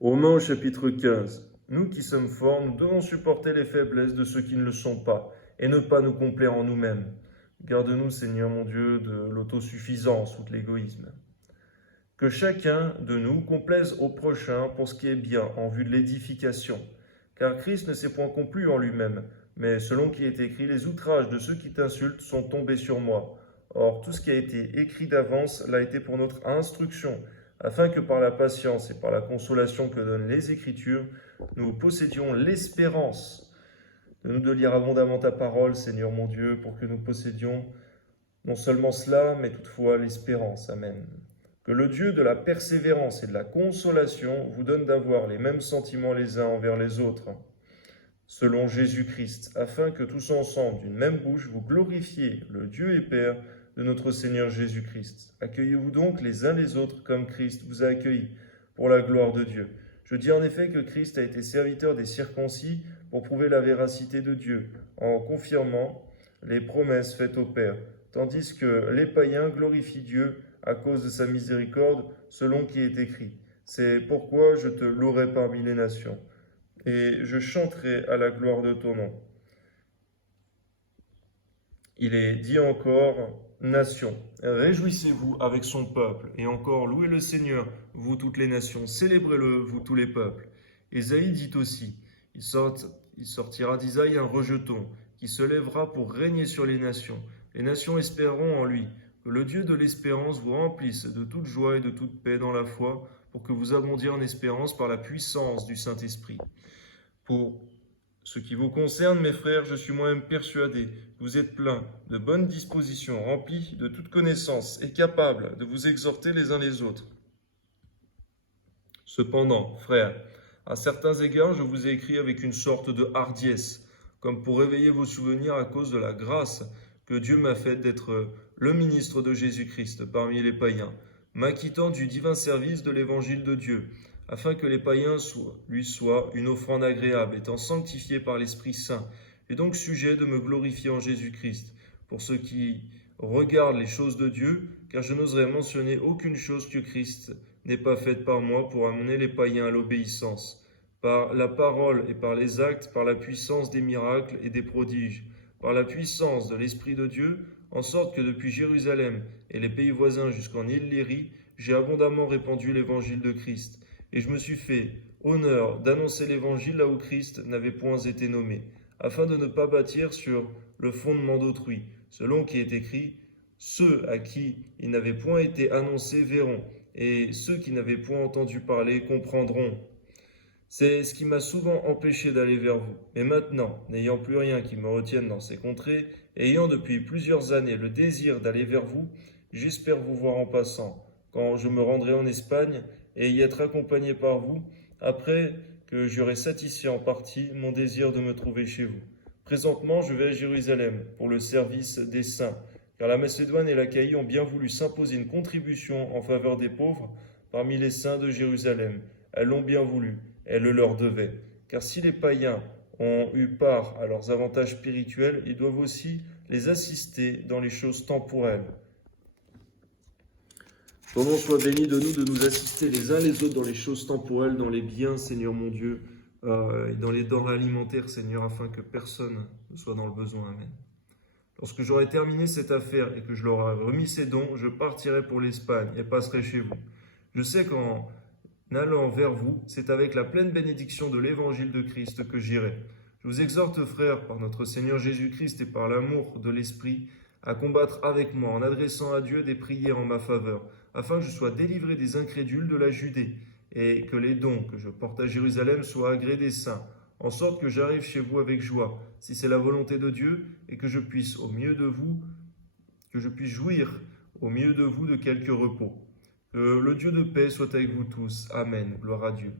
Romains au chapitre 15. Nous qui sommes forts, nous devons supporter les faiblesses de ceux qui ne le sont pas et ne pas nous complaire en nous-mêmes. Garde-nous, Seigneur mon Dieu, de l'autosuffisance ou de l'égoïsme. Que chacun de nous complaise au prochain pour ce qui est bien en vue de l'édification. Car Christ ne s'est point complu en lui-même, mais selon qui est écrit, les outrages de ceux qui t'insultent sont tombés sur moi. Or, tout ce qui a été écrit d'avance l'a été pour notre instruction, afin que par la patience et par la consolation que donnent les Écritures, nous possédions l'espérance. Donne-nous de lire abondamment ta parole, Seigneur mon Dieu, pour que nous possédions non seulement cela, mais toutefois l'espérance. Amen. Que le Dieu de la persévérance et de la consolation vous donne d'avoir les mêmes sentiments les uns envers les autres, selon Jésus-Christ, afin que tous ensemble, d'une même bouche, vous glorifiez le Dieu et Père de notre Seigneur Jésus-Christ. Accueillez-vous donc les uns les autres comme Christ vous a accueillis pour la gloire de Dieu. Je dis en effet que Christ a été serviteur des circoncis pour prouver la véracité de Dieu, en confirmant les promesses faites au Père, tandis que les païens glorifient Dieu à cause de sa miséricorde, selon qui est écrit. C'est pourquoi je te louerai parmi les nations, et je chanterai à la gloire de ton nom. Il est dit encore, nations, réjouissez-vous avec son peuple, et encore louez le Seigneur, vous toutes les nations, célébrez-le, vous tous les peuples. Ésaïe dit aussi, il sortira d'Isaïe un rejeton, qui se lèvera pour régner sur les nations. Les nations espéreront en lui. Que le Dieu de l'espérance vous remplisse de toute joie et de toute paix dans la foi, pour que vous abondiez en espérance par la puissance du Saint-Esprit. Pour ce qui vous concerne, mes frères, je suis moi-même persuadé que vous êtes pleins de bonnes dispositions, remplis de toute connaissance et capables de vous exhorter les uns les autres. Cependant, frères, à certains égards, je vous ai écrit avec une sorte de hardiesse, comme pour réveiller vos souvenirs à cause de la grâce que Dieu m'a faite d'être le ministre de Jésus-Christ parmi les païens, m'acquittant du divin service de l'évangile de Dieu, afin que les païens lui soient une offrande agréable, étant sanctifiés par l'Esprit Saint, et donc sujet de me glorifier en Jésus-Christ, pour ceux qui regardent les choses de Dieu, car je n'oserais mentionner aucune chose que Christ n'ait pas faite par moi pour amener les païens à l'obéissance, par la parole et par les actes, par la puissance des miracles et des prodiges, par la puissance de l'Esprit de Dieu, en sorte que depuis Jérusalem et les pays voisins jusqu'en Illyrie, j'ai abondamment répandu l'évangile de Christ, et je me suis fait honneur d'annoncer l'évangile là où Christ n'avait point été nommé, afin de ne pas bâtir sur le fondement d'autrui, selon qui est écrit, ceux à qui il n'avait point été annoncé verront, et ceux qui n'avaient point entendu parler comprendront. C'est ce qui m'a souvent empêché d'aller vers vous. Mais maintenant, n'ayant plus rien qui me retienne dans ces contrées, ayant depuis plusieurs années le désir d'aller vers vous, j'espère vous voir en passant, quand je me rendrai en Espagne, et y être accompagné par vous, après que j'aurai satisfait en partie mon désir de me trouver chez vous. Présentement, je vais à Jérusalem pour le service des saints, car la Macédoine et l'Achaïe ont bien voulu s'imposer une contribution en faveur des pauvres parmi les saints de Jérusalem. Elles l'ont bien voulu, elles le leur devaient. Car si les païens ont eu part à leurs avantages spirituels, ils doivent aussi les assister dans les choses temporelles. Ton nom soit béni de nous assister les uns les autres dans les choses temporelles, dans les biens, Seigneur mon Dieu, et dans les denrées alimentaires, Seigneur, afin que personne ne soit dans le besoin. Amen. Lorsque j'aurai terminé cette affaire et que je leur aurai remis ces dons, je partirai pour l'Espagne et passerai chez vous. Je sais qu'en allant vers vous, c'est avec la pleine bénédiction de l'évangile de Christ que j'irai. Je vous exhorte, frères, par notre Seigneur Jésus-Christ et par l'amour de l'Esprit, à combattre avec moi en adressant à Dieu des prières en ma faveur, afin que je sois délivré des incrédules de la Judée, et que les dons que je porte à Jérusalem soient agréés des saints, en sorte que j'arrive chez vous avec joie, si c'est la volonté de Dieu, et que je puisse jouir au milieu de vous de quelque repos. Que le Dieu de paix soit avec vous tous. Amen. Gloire à Dieu.